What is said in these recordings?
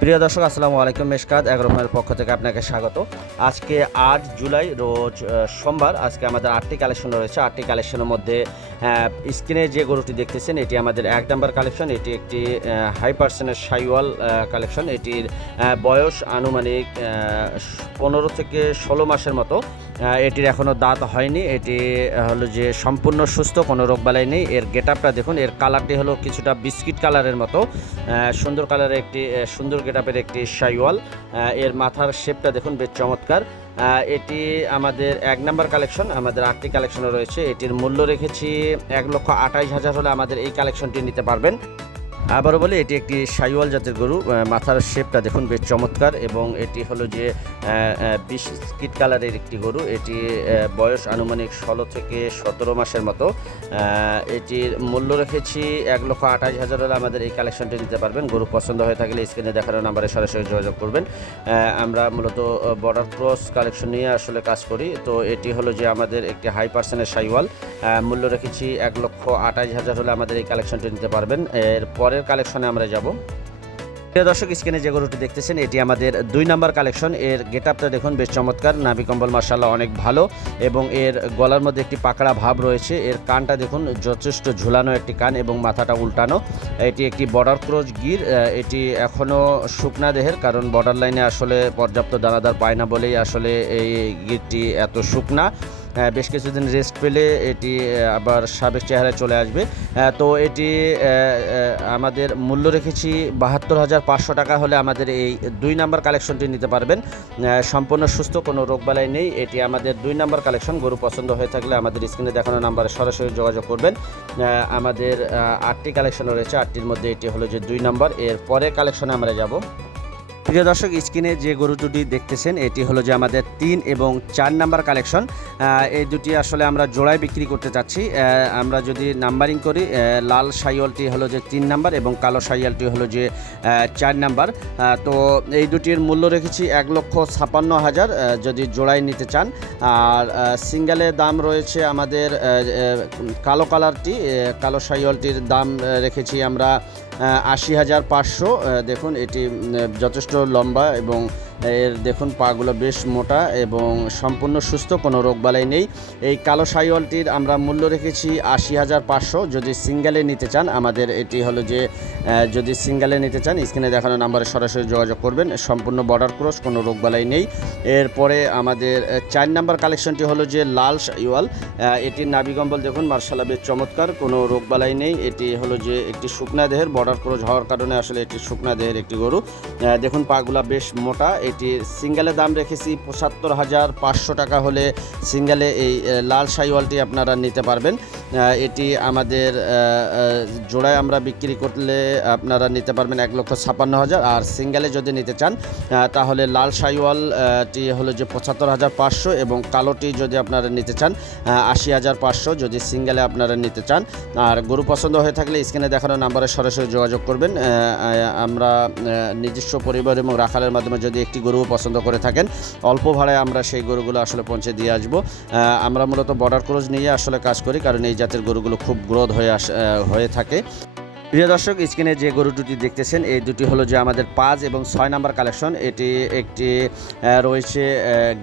প্রিয় দর্শক, আসসালামু আলাইকুম মেশকাত এগারোমের পক্ষ থেকে আপনাকে স্বাগত। আজকে আট জুলাই রোজ সোমবার, আজকে আমাদের আটটি কালেকশন রয়েছে। আটটি কালেকশনের মধ্যে স্ক্রিনে যে গরুটি দেখতেছেন, এটি আমাদের এক নাম্বার কালেকশন। এটি একটি হাই পার্সেন্টের সাইওয়াল কালেকশন। এটির বয়স আনুমানিক পনেরো থেকে ষোলো মাসের মতো। এটির এখনও দাঁত হয়নি। এটি হলো যে সম্পূর্ণ সুস্থ, কোনো রোগবালাই নেই। এর গেট আপটা দেখুন, এর কালারটি হলো কিছুটা বিস্কিট কালারের মতো। সুন্দর কালারের একটি সুন্দর গেট আপের একটি সাইওয়াল এর মাথার শেপটা দেখুন বেশ চমৎকার। এটি আমাদের এক নাম্বার কালেকশন, আমাদের আটটি কালেকশনও রয়েছে। এটির মূল্য রেখেছি এক লক্ষ আঠাইশ হাজার হলে আমাদের এই কালেকশনটি নিতে পারবেন। আবারও বলে, এটি একটি সাইওয়াল জাতের গরু। মাথার শেপটা দেখুন বেশ চমৎকার এবং এটি হলো যে বিস্কিট কালারের একটি গরু। এটি বয়স আনুমানিক ষোলো থেকে সতেরো মাসের মতো। এটির মূল্য রেখেছি এক লক্ষ আঠাশ হাজার হলে আমাদের এই কালেকশনটি নিতে পারবেন। গরু পছন্দ হয়ে থাকলে স্ক্রিনে দেখানো নাম্বারে সরাসরি যোগাযোগ করবেন। আমরা মূলত বর্ডার ক্রস কালেকশন নিয়ে আসলে কাজ করি। তো এটি হলো যে, আমাদের একটি হাই পার্সেন্টের সাইওয়াল। মূল্য রেখেছি এক লক্ষ আঠাশ হাজার হলে আমাদের এই কালেকশনটি নিতে পারবেন। এর পরের কালেকশনে আমরা যাব। প্রিয় দর্শক, স্ক্রিনে যে গরুটি দেখতেছেন, এটি আমাদের দুই নাম্বার কালেকশন। এর গেট আপটা দেখুন, বেশ চমৎকার। নাভি কম্বল মার্শাল্লাহ অনেক ভালো। এবং এর গলার মধ্যে একটি পাকড়া ভাব রয়েছে। এর কানটা দেখুন, যথেষ্ট ঝুলানো একটি কান এবং মাথাটা উল্টানো। এটি একটি বর্ডার ক্রোজ গির। এটি এখনও শুকনা দেহের, কারণ বর্ডার লাইনে আসলে পর্যাপ্ত দানাদার পায় না বলেই আসলে এই গিরটি এত শুকনা। বেশ কিছুদিন রেস্ট পেলে এটি আবার সাবেক চেহারায় চলে আসবে। আহ, তো এটি আমাদের মূল্য রেখেছি বাহাত্তর হাজার পাঁচশো টাকা হলে আমাদের এই দুই নাম্বার কালেকশনটি নিতে পারবেন। সম্পূর্ণ সুস্থ কোনো রোগবালাই নেই। এটি আমাদের দুই নাম্বার কালেকশন গরু পছন্দ হয়ে থাকলে আমাদের স্ক্রিনে দেখানো নাম্বারে সরাসরি যোগাযোগ করবেন। আমাদের আটটি কালেকশন রয়েছে আটটির মধ্যে এটি হলো যে দুই নাম্বার। এর পরের কালেকশনে আমরা যাব। প্রিয় দর্শক, স্ক্রিনে যে গরু দুটি দেখতেছেন, এটি হলো যে আমাদের তিন এবং চার নাম্বার কালেকশন। এই দুটি আসলে আমরা জোড়ায় বিক্রি করতে চাচ্ছি। আমরা যদি নাম্বারিং করি লাল সাইওয়ালটি হলো যে তিন নাম্বার এবং কালো সাইওয়ালটি হলো যে চার নাম্বার। তো এই দুটির মূল্য রেখেছি এক লক্ষ ছাপান্ন হাজার যদি জোড়ায় নিতে চান। আর সিঙ্গেলের দাম রয়েছে আমাদের কালো কালারটি কালো সাইওয়ালটির দাম রেখেছি আমরা আশি হাজার পাঁচশো দেখুন এটি যথেষ্ট লম্বা এবং এর দেখুন, পাগুলো বেশ মোটা এবং সম্পূর্ণ সুস্থ, কোনো রোগবালাই নেই। এই কালো সাইওয়ালটির আমরা মূল্য রেখেছি আশি হাজার পাঁচশো। যদি সিঙ্গেলে নিতে চান, আমাদের এটি হলো যে যদি সিঙ্গেলে নিতে চান, স্ক্রিনে দেখানো নাম্বারে সরাসরি যোগাযোগ করবেন। সম্পূর্ণ বর্ডার ক্রস কোনো রোগবালাই নেই। এরপরে আমাদের চার নাম্বার কালেকশনটি হলো যে লাল সাইওয়াল এটির নাবিকম্বল দেখুন মার্শাল্লা বেশ চমৎকার, কোনো রোগবালাই নেই। এটি হলো যে একটি শুকনা দেহের বর্ডার ক্রস হওয়ার কারণে আসলে এটি শুকনা দেহের একটি গরু। দেখুন, পাগুলা বেশ মোটা এটি সিঙ্গেলের দাম রেখেছি পঁচাত্তর হাজার পাঁচশো টাকা হলে সিঙ্গেলে এই লাল সাইওয়ালটি আপনারা নিতে পারবেন। এটি আমাদের জোড়ায় আমরা বিক্রি করলে আপনারা নিতে পারবেন এক লক্ষ ছাপান্ন হাজার। আর সিঙ্গেলে যদি নিতে চান তাহলে লাল সাইওয়ালটি হলো যে পঁচাত্তর হাজার পাঁচশো এবং কালোটি যদি আপনারা নিতে চান আশি হাজার পাঁচশো যদি সিঙ্গেলে আপনারা নিতে চান। আর গরু পছন্দ হয়ে থাকলে স্ক্রিনে দেখানো নাম্বারে সরাসরি যোগাযোগ করবেন। আমরা নিজস্ব পরিবার এবং রাখালের মাধ্যমে যদি একটি গরু পছন্দ করে থাকেন। অল্প ভাড়ায় আমরা সেই গরুগুলো আসলে পৌঁছে দিয়ে আসব। আমরা মূলত বর্ডার ক্রোজ নিয়ে আসলে কাজ করি, কারণ এই জাতের গরুগুলো খুব গ্রোথ হয়ে আস হয়ে থাকে। প্রিয় দর্শক, স্ক্রিনে যে গরু দুটি দেখতেছেন, এই দুটি হলো যে আমাদের পাঁচ এবং ছয় নাম্বার কালেকশন। এটি একটি রয়েছে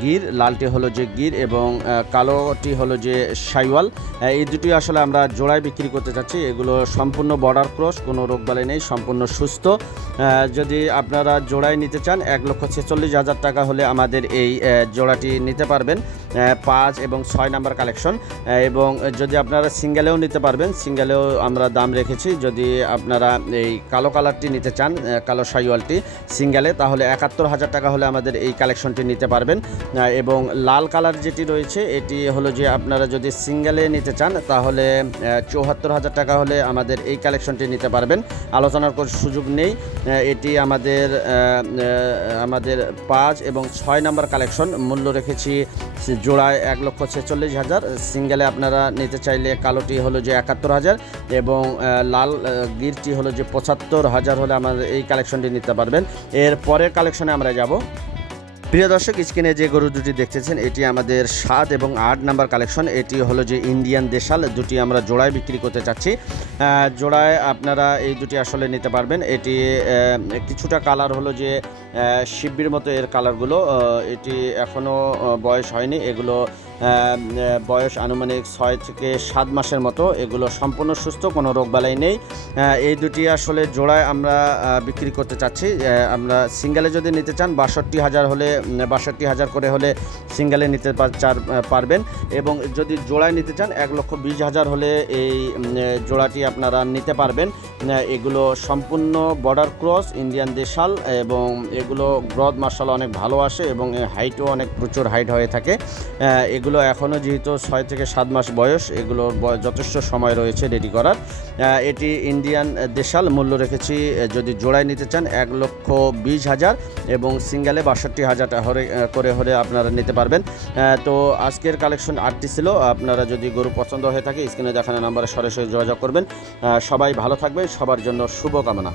গির, লালটি হলো যে গির এবং কালোটি হলো যে সাইওয়াল। এই দুটি আসলে আমরা জোড়ায় বিক্রি করতে চাচ্ছি। এগুলো সম্পূর্ণ বর্ডার ক্রস কোনো রোগবালাই নেই, সম্পূর্ণ সুস্থ। যদি আপনারা জোড়ায় নিতে চান, এক লক্ষ ছেচল্লিশ হাজার টাকা হলে আমাদের এই জোড়াটি নিতে পারবেন। পাঁচ এবং ছয় নাম্বার কালেকশন। এবং যদি আপনারা সিঙ্গেলেও নিতে পারবেন সিঙ্গেলেও আমরা দাম রেখেছি। যদি আপনারা এই কালো কালারটি নিতে চান কালো সাইওয়ালটি সিঙ্গেলে, তাহলে একাত্তর হাজার টাকা হলে আমাদের এই কালেকশনটি নিতে পারবেন। এবং লাল কালার যেটি রয়েছে, এটি হলো যে আপনারা যদি সিঙ্গেলে নিতে চান, তাহলে চৌহাত্তর হাজার টাকা হলে আমাদের এই কালেকশনটি নিতে পারবেন। আলোচনার কোনো সুযোগ নেই এটি আমাদের আমাদের পাঁচ এবং ছয় নম্বর কালেকশন। মূল্য রেখেছি জোড়ায় এক লক্ষ ছেচল্লিশ হাজার। সিঙ্গেলে আপনারা নিতে চাইলে কালোটি হলো যে একাত্তর হাজার এবং লাল গিরটি হলো যে পঁচাত্তর হাজার হলে আমাদের এই কালেকশনটি নিতে পারবেন। এর পরের কালেকশনে আমরা যাব। প্রিয় দর্শক স্ক্রিনে যে গরু দুটি দেখতেছেন এটি আমাদের সাত এবং আট নাম্বার কালেকশন। এটি হলো যে ইন্ডিয়ান দেশাল দুটি আমরা জোড়ায় বিক্রি করতে চাচ্ছি। জোড়ায় আপনারা এই দুটি আসলে নিতে পারবেন। এটি কিছুটা কালার হলো যে আহ, শিব্বির মতো এর কালারগুলো। এটি এখনও বয়স হয়নি। এগুলো বয়স আনুমানিক ছয় থেকে সাত মাসের মতো। এগুলো সম্পূর্ণ সুস্থ কোনো রোগবালাই নেই। এই দুটি আসলে জোড়ায় আমরা বিক্রি করতে চাচ্ছি। আমরা সিঙ্গেলে যদি নিতে চান বাষট্টি হাজার হলে বাষট্টি হাজার করে হলে সিঙ্গেলে নিতে চার- পারবেন। এবং যদি জোড়ায় নিতে চান, এক লক্ষ বিশ হাজার হলে এই জোড়াটি আপনারা নিতে পারবেন। এগুলো সম্পূর্ণ বর্ডার ক্রস ইন্ডিয়ান দেশাল এবং এগুলো গ্রথ মার্শাল অনেক ভালো আসে এবং হাইটও অনেক প্রচুর হাইট হয়ে থাকে। এগুলো এখনও যেহেতু ছয় থেকে সাত মাস বয়স এগুলোর যথেষ্ট সময় রয়েছে রেডি করার। এটি ইন্ডিয়ান দেশাল, মূল্য রেখেছি যদি জোড়ায় নিতে চান, এক লক্ষ বিশ হাজার এবং সিঙ্গেলে বাষট্টি হাজার টাকা করে হলে আপনারা নিতে পারবেন। তো আজকের কালেকশন আটটি ছিল। আপনারা যদি গরু পছন্দ হয়ে থাকে স্ক্রিনে দেখানো নাম্বারে সরাসরি যোগাযোগ করবেন। সবাই ভালো থাকবেন। সবার জন্য শুভকামনা।